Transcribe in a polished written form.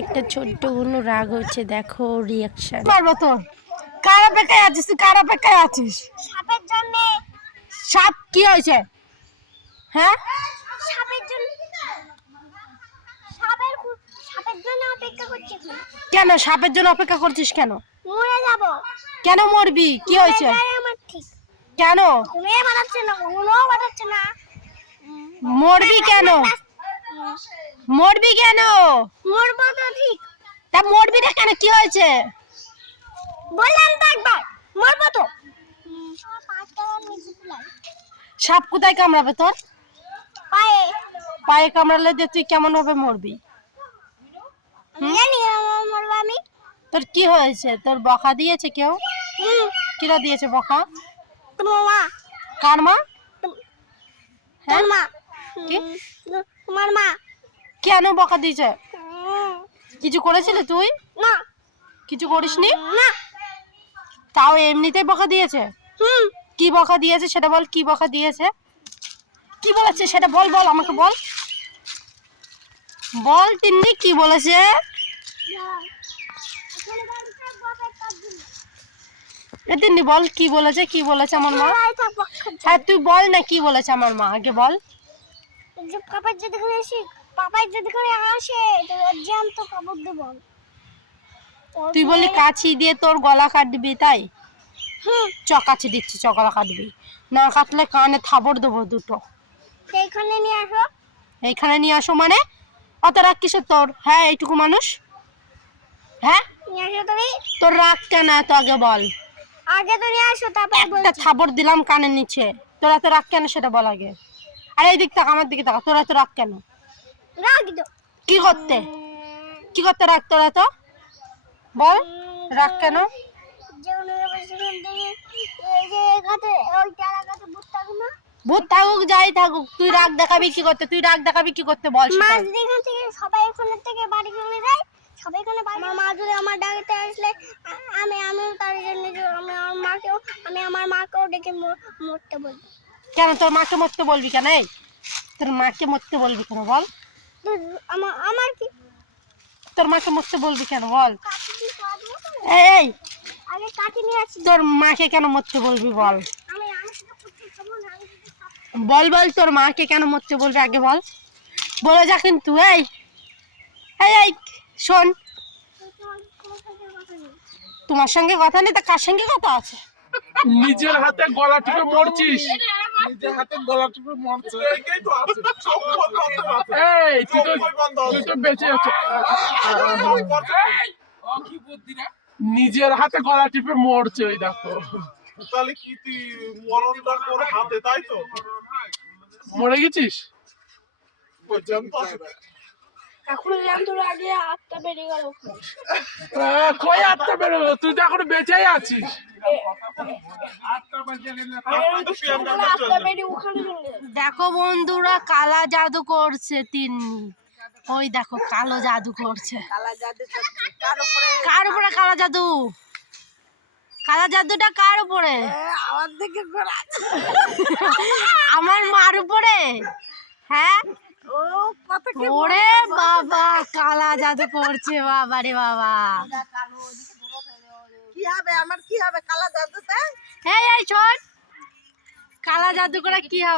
একটা ছোট্ট কোনো রাগ হচ্ছে, দেখো রিয়াকশন। মারবো তোর। কার অপেক্ষায় আছিস তুই? কার অপেক্ষায় আছিস? সাপের জন্য। সাপ কি হয়েছে? হ্যাঁ, সাপের জন্য। সাপের জন্য অপেক্ষা করছি। কেন সাপের জন্য অপেক্ষা করছিস কেন? মরে যাব। কেন মরবি? কি হয়েছে? আমার ঠিক। কেন কোনো বানাচ্ছে না, কোনো বানাচ্ছে না। মরবি কেন? মরবি কেন? মরবো তো ঠিক। তা মরবি না কেন? কি হয়েছে? বললাম তো একবার মরবো তো। সাপ কোথায় কামড়াবে তোর? পায়ে। পায়ে কামড়ালে যে তুই কেমন ভাবে মরবি? জানি মরবো আমি। তোর কি হয়েছে? তোর বকা দিয়েছে কেউ? কিরা দিয়েছে বকা? তোমার মা। কার মা? তোমার মা। কি? তোমার মা। কেন বকা দিয়েছে? কিছু করেছিলি তুই? না। কিছু করিসনি? না। তাও এমনিতেই বকা দিয়েছে? কি বকা দিয়েছে সেটা বল। কি বকা দিয়েছে? কি বলেছে সেটা বল, বল আমাকে বল। বল তিন্নি কি বলেছে? এ তিন্নি বল কি বলেছে? কি বলেছে আমার মা? হ্যাঁ তুই বল না কি বলেছে আমার মা, আগে বল। পাপাই যদি করে আসে তো জ্যাম তো কাপড় দেবো। তুই বললি কাছি দিয়ে তোর গলা কাটবি, তাই? কাছি দিচ্ছি, গলা কাটবি না, কাটলে কানে থাবড় দেবো দুটো। এইখানে নিয়ে আসো। এইখানে নিয়ে আসো মানে? অত রাগ কিসের তোর? হ্যাঁ এইটুকু মানুষ। হ্যাঁ নিয়ে আসো তুমি। তোর রাগ কেন এত আগে বল। আগে তো নিয়ে আসো তারপর একটা বলছি। থাবড় দিলাম কানের নিচে, তোর এত রাগ কেন সেটা বল আগে। আর এই দিক তাকা, আমার দিকে তাকা, তোর এত রাগ কেন? রাগ দাও। কি করতে? কি করতে রাগ তোর এত? বল রাগ কেন? ভূত থাকুক যাই থাকুক, তুই রাগ দেখাবি কি করতে? তুই রাগ দেখাবি কি করতে বল সেটা। মাছ এখান থেকে সবাই এখানে থেকে বাড়ি চলে যায়। সবাই এখানে আমার মা যদি আমার ডাকতে আসলে আমি তার জন্য আমি আমার মাকেও ডেকে মরতে বলবো। কেন তোর মাকে মরতে বলবি কেন? এই তোর মাকে মরতে বলবি কেন বল? তো আমার কি? তোর মাকে মরতে বলবি কেন বল? এই এই আগে কাটি নিয়ে আসি। তোর মাকে কেন মরতে বলবি বল? আমি সেটা করতে খাবো না। বল বল তোর মাকে কেন মরতে বলবি আগে বল। বলে যা কিন্তু। এই এই এই শোন, তোমার সঙ্গে কথা নেই তা কার সঙ্গে কথা আছে? নিজের হাতে গলা টিপে মরছিস। নিজের হাতে গলা টিপে মরছিস। এই তুই তো বেঁচে আছিস। নিজের হাতে গলা টিপে মরছে, ওই দেখো। তাহলে কি তুই মরণটা তোর হাতে, তাই তো? মরে গেছিস? এখন তোর আগে আটটা বেরিয়ে গেল। কই আত্মা বেরোলো? তুই তো এখনো বেঁচেই আছিস। দেখো বন্ধুরা, কালা জাদু করছে তিন্নি। ওই দেখো কালো জাদু করছে। কার উপরে কালা জাদু? কালা জাদুটা কার উপরে? আমার মার উপরে। হ্যাঁ ওরে বাবা, কালা জাদু করছে বাবা রে বাবা। কি হবে আমার? কি হবে কালা জাদুতে? এই এই ছোট, কালা জাদু করে কি হবে?